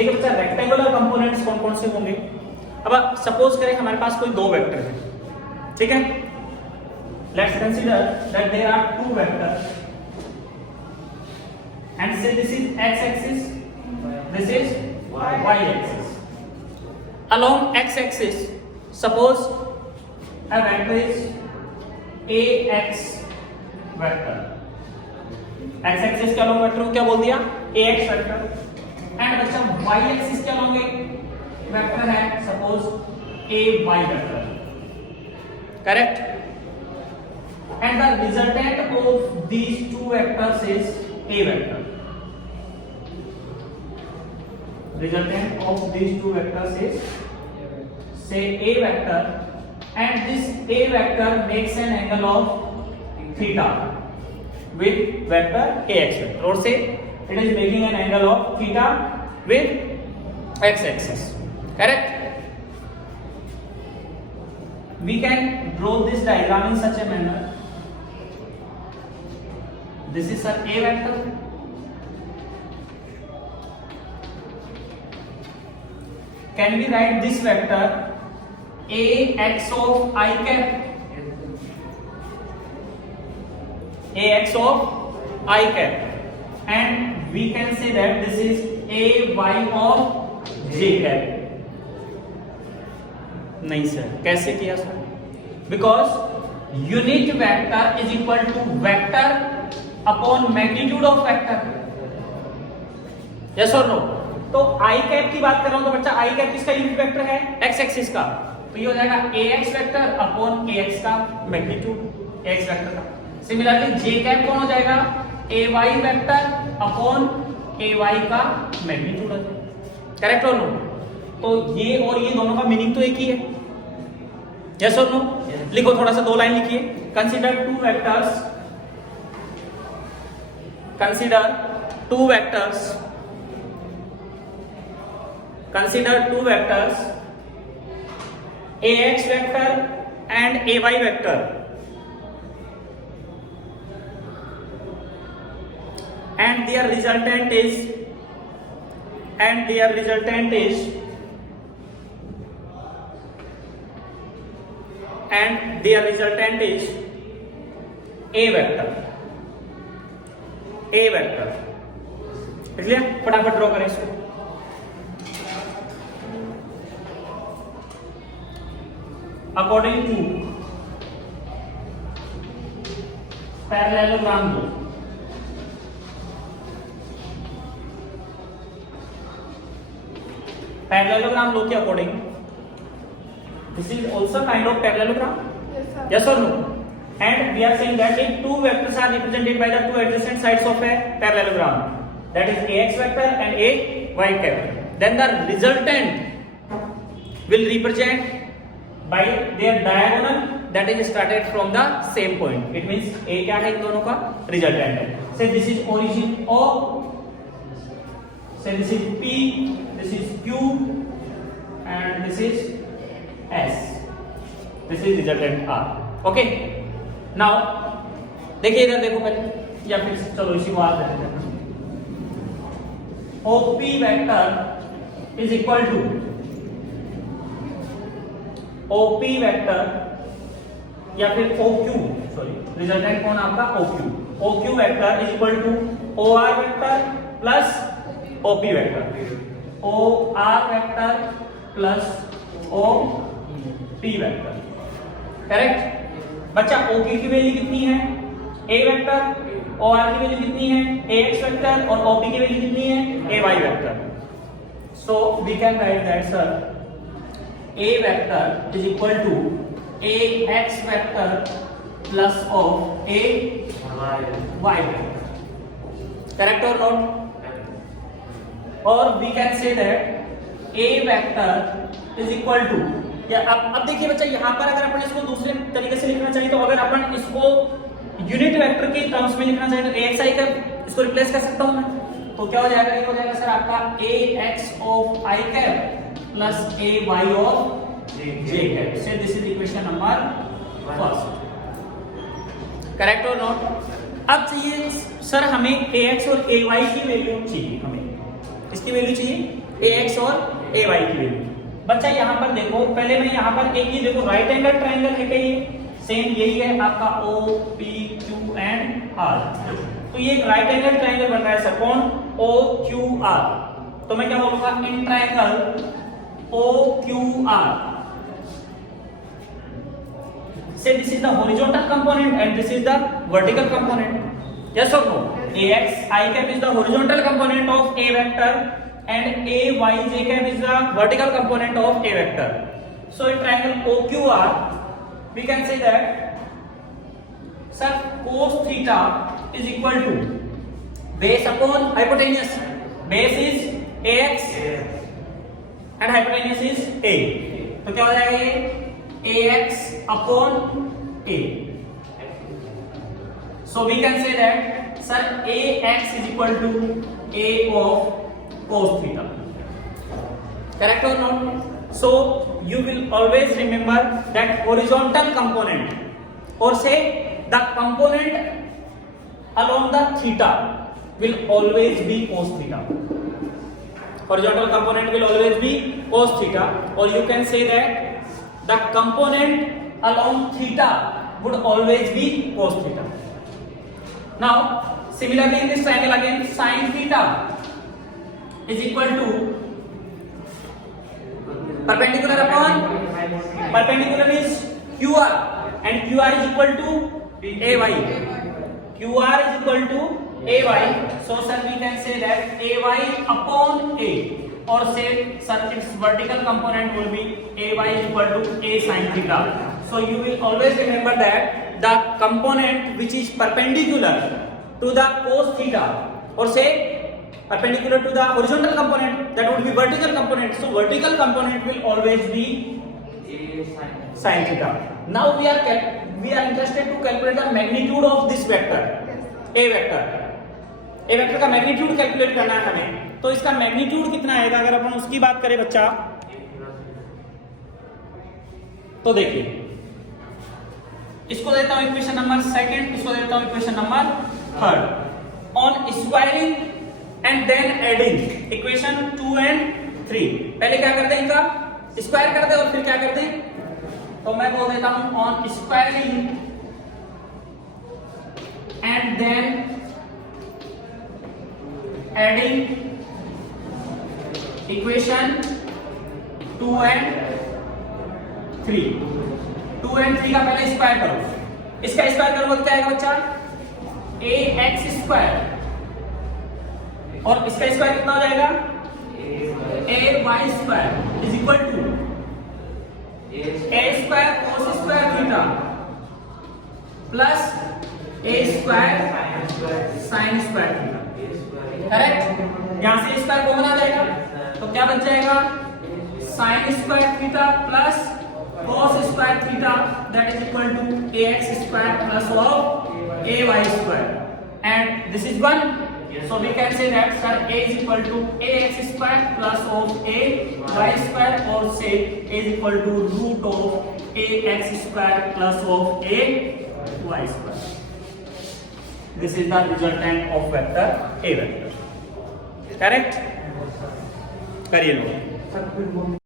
देखिए बच्चा rectangular components कौन कौन से होंगे। अब सपोज करें हमारे पास कोई दो वेक्टर है, ठीक है। Let's consider that there are two vectors and say this is x axis, this is y axis. Along x axis suppose a vector is ax vector, x axis के अलोंग वेक्टर को क्या बोल दिया, ax vector. And बच्चा y axis के along एक vector है suppose ay vector, correct. And the resultant of these two vectors is a vector. Resultant of these two vectors is say a vector, and this a vector makes an angle of theta with vector ax vector, or say it is making an angle of theta with x axis, correct? We can draw this diagram in such a manner. This is a vector. Can we write this vector ax of I cap, ax of I cap, and we can say that this is ay of j cap. नहीं sir, कैसे किया sir? Because unit vector is equal to vector upon magnitude of vector. Yes or no? तो आई cap की बात कर रहा हूं तो बच्चा आई कैप किसका यूनिट वेक्टर है, एक्स एक्सिस का, तो ये हो जाएगा ax वेक्टर अपॉन ax का मैग्नीट्यूड x वेक्टर का। सिमिलरली जे कैप कौन हो जाएगा, ay वेक्टर अपॉन ay का मैग्नीट्यूड, करेक्ट और नो? तो ये और ये दोनों का मीनिंग तो एक ही है, यस और नो? लिखो थोड़ा सा, दो लाइन लिखिए। Consider two vectors, consider two vectors, consider two vectors ax vector and ay vector, and their resultant is a vector, इसलिए फटाफट ड्रॉ करें इसको। According to parallelogram law, parallelogram law के according this is also kind of parallelogram, yes or no? And we are saying that if two vectors are represented by the two adjacent sides of a parallelogram, that is ax vector and ay vector, then the resultant will represent by their diagonal that is started from the same point. It means a क्या है इन दोनों का, resultant है। Say this is origin O, say this is P, this is Q, and this is S. This is resultant R. Okay. Now देखिए इधर देखो पहले, या फिर चलो इसी को आप देख लेते हैं। OP vector is equal to OP vector या फिर OQ, सॉरी रिजल्टेंट कौन आपका, OQ vector is equal to OR vector plus OP vector, OR vector plus OP vector, correct. बच्चा OQ की वैल्यू कितनी है, A वेक्टर, OR की value कितनी है, AX वेक्टर, और OP की वैल्यू कितनी है, AY vector. So we can write that sir A vector is equal to ax vector plus of a y vector, correct or not? Or we can say that a vector is equal to, या अब देखिए बच्चा यहाँ पर अगर अपन इसको दूसरे तरीके से लिखना चाहिए, तो अगर अपन इसको यूनिट वेक्टर के टर्म्स में लिखना चाहिए तो ax i का इसको रिप्लेस कर सकता हूँ मैं, तो क्या हो जाएगा, ये हो जाएगा सर आपका ax of I cap plus ay of j cap. So this is equation number first, correct or not? अब चाहिए सर हमें ax और ay की वैल्यू चाहिए हमें, इसकी वैल्यू चाहिए ax और ay की वैल्यू। बच्चा यहाँ पर देखो, पहले मैं यहाँ पर एक ही देखो राइट एंगल ट्रायंगल है क्या, ये सेम यही है आपका O P Q and R। तो ये एक राइट एंगल ट्रायंगल बन रहा है सर, कौन, O Q R। तो मैं क्या बोलूंगा, in triangle O Q R say this is the horizontal component and this is the vertical component, yes or no? Ax I cap is the horizontal component of a vector and ay j cap is the vertical component of a vector. So in triangle OQR we can say that sir cos theta is equal to base upon hypotenuse. Base is ax and hypotenuse is a, तो क्या हो जाएगा ये ax upon a. So we can say that sir ax is equal to a of cos theta. Correct or not? So you will always remember that horizontal component or say the component along the theta will always be cos theta. Horizontal component will always be cos theta, or you can say that the component along theta would always be cos theta. Now similarly in this triangle again sin theta is equal to perpendicular upon perpendicular is QR and QR is equal to AY. QR is equal to AY. So sir we can say that AY upon A, or say sir its vertical component will be AY is equal to A sin theta. So you will always remember that the component which is perpendicular to the cos theta, or say perpendicular to the horizontal component, that would be vertical component. So vertical component will always be sin theta. Now we are interested to calculate the magnitude of this vector, a vector. a vector का magnitude calculate करना है हमें। तो इसका magnitude कितना आएगा अगर अपन उसकी बात करें बच्चा, तो देखिए इसको देता हूं इक्वेशन नंबर सेकंड, इसको देता हूं equation number third. On squaring and then adding equation 2 and 3, पहले क्या करते हैं इनका स्क्वायर करते हैं और फिर क्या करते हैं, तो मैं बोल देता हूं on squaring and then adding equation 2 and 3। 2 and 3 का पहले स्क्वायर करो, इसका स्क्वायर करो तो क्या आएगा बच्चा, ax स्क्वायर, और इसका स्क्वायर कितना हो जाएगा, ay square is equal to a square cos square theta plus a square sin square theta. Correct, यहां से स्क्वायर कॉमन आ जाएगा तो क्या बच जाएगा, sin square theta plus cos square theta that is equal to ax square plus of ay square, and this is 1. So we can say that sir a is equal to ax square plus of ay square, or say a is equal to root of ax square plus of ay square. This is the resultant of vector a vector. Correct? करिए लोग।